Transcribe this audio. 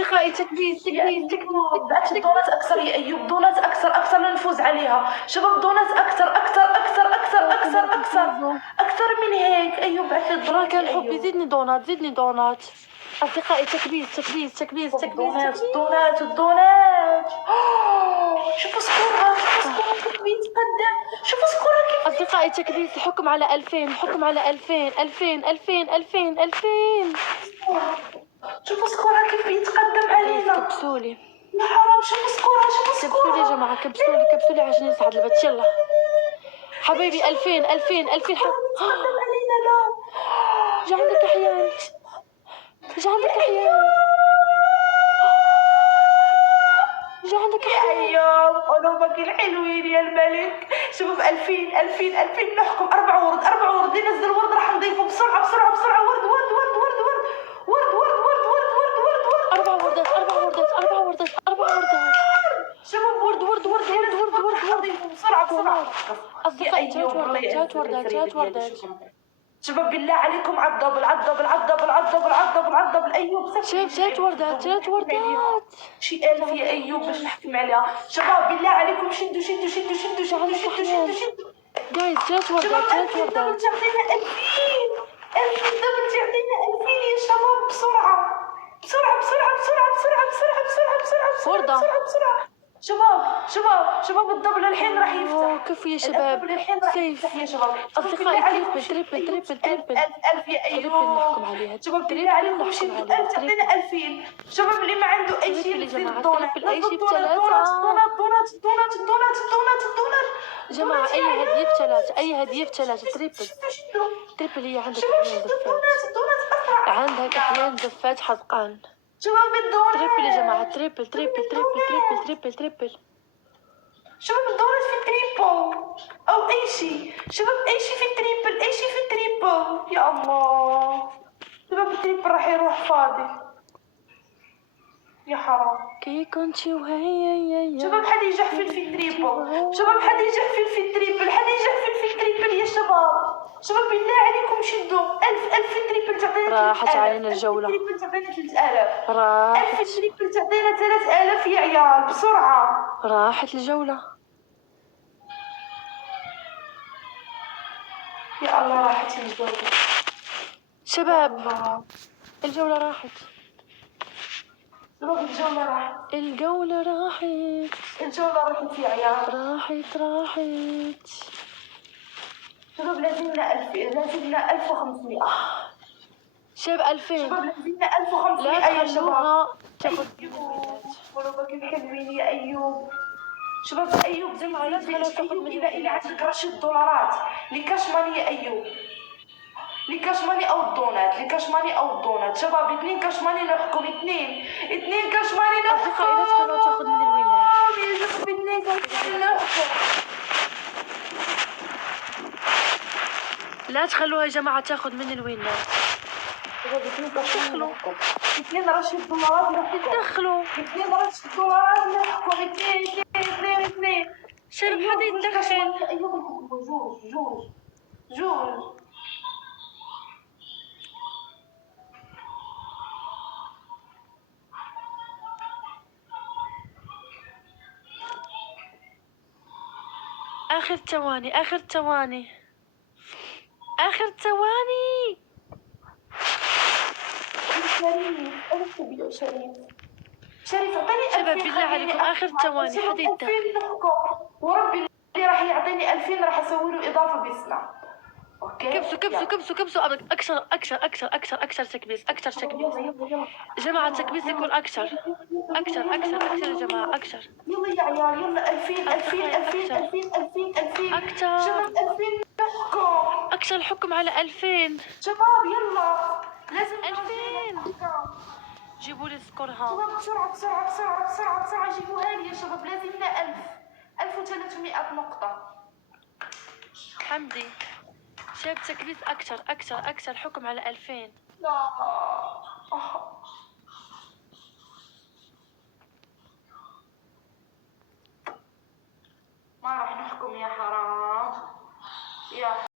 أصدقائي تكبيس يا أيوب بعت الدونات أكثر يا أيوب، دونات أكثر نفوز عليها شباب، دونات أكثر من هيك. أيوب بعت الدونات. كان حبي زدني دونات. أصدقائي تكبيس. الدونات. شوفوا سكورها كيف يتقدم، شوفوا سكورها كيف. أصدقائي تكبيس، الحكم على 2000. شوفوا سكورها كيف يتقدم علينا. كبسولي يا حرام، شوفوا سكورها كبسولي يا جماعة، كبسولي عشان يصعد البث. يلا حبايبي 2000 يتقدم علينا. لا جا عندك أحيان. يا أيوب، قلوبك الحلوين يا الملك. شوف 2000 نحكم. 4 ورد ينزل ورد، راح نضيفه بسرعة. ورد. 4 وردات. شباب ورد نضيفه بسرعة. أصدقائي 3 وردات. شباب بالله عليكم عالدبل. أيوب شاف 3 وردات. شي 1000 يا أيوب باش نحكم عليها. شباب بالله عليكم شدوا. جايز 3 وردات. تعطينا 2000 الدبل، تعطينا 2000 يا شباب. بسرعة. وردة. شباب الدبل الحين راح يفتح. كفو يا شباب. سيف يا شباب. أصدقائي تريبل. 1000 يا أيوب. نحكم عليها. شباب بالله عليكم شدوا. تعطينا 2000. شباب اللي ما عنده أي شيء ينزل الدونات. أي شيء ب3. دونات. جماعة أي هدية ب3. تريبل. هي عندك أحيان زفات حزقان. شباب الدونات. تريبل يا جماعة. تريبل. شباب الدونات في التريبل أو أي شيء. شباب أي شيء في التريبل. يا الله، شباب التريبل راح يروح فاضي. يا حرام. كي كنت وهي شباب حد يجحفل في التريبل. حد يجحفل في التريبل يا شباب. بالله عليكم شدوا. 1000 في التريبل تعطينا. راحت علينا الجولة. 1000 تعطينا 3000. 1000 في التريبل تعطينا 3000 يا عيال. بسرعة. راحت الجولة. يا الله راحت الجولة. شباب الجولة راحت. الجولة راحت يا عيال. راحت. شباب لازمنا 1500. شباب 2000. لازمنا 1500 لا يا شباب. تاخذ قلوبك الحلوين يا أيوب. شباب أيوب زي ما أيوب إلى 10 دولارات لكاش ماني يا أيوب. لكاش ماني أو الدونات. شباب 2 كاش ماني نحكم. 2 كاش ماني نحكم. أصدقائي لا تخلوها تاخذ من الوينات. يا شباب 2 كاش ماني نحكم. لا تخلوها يا جماعة تاخذ من الوينات. شباب 2 كاش ماني نحكم. 2 رش الدولارات نحكم. دخلوا 2 رش الدولارات نحكم. 2. شباب حدا يتدخل. جوج. آخر ثواني. شريف اعطيني شباب بالله عليكم آخر ثواني حدا يتدخل. وربي اللي راح يعطيني 2000 راح اسوي له اضافه باسمه. اوكي. كبسوا اكثر تكبيس. جماعة تكبيس يكون اكثر يا جماعة اكثر. يلا يا عيال يلا 2000 اكثر. شباب 2000 نحكم. اكثر الحكم على 2000. شباب يلا لازم 2000. جيبوا لي سكورها. شباب بسرعة جيبوها لي يا شباب. لازمنا 1300 نقطة. حمدي شاب تكبيس اكثر حكم على 2000. لا ما راح نحكم يا حرام. يا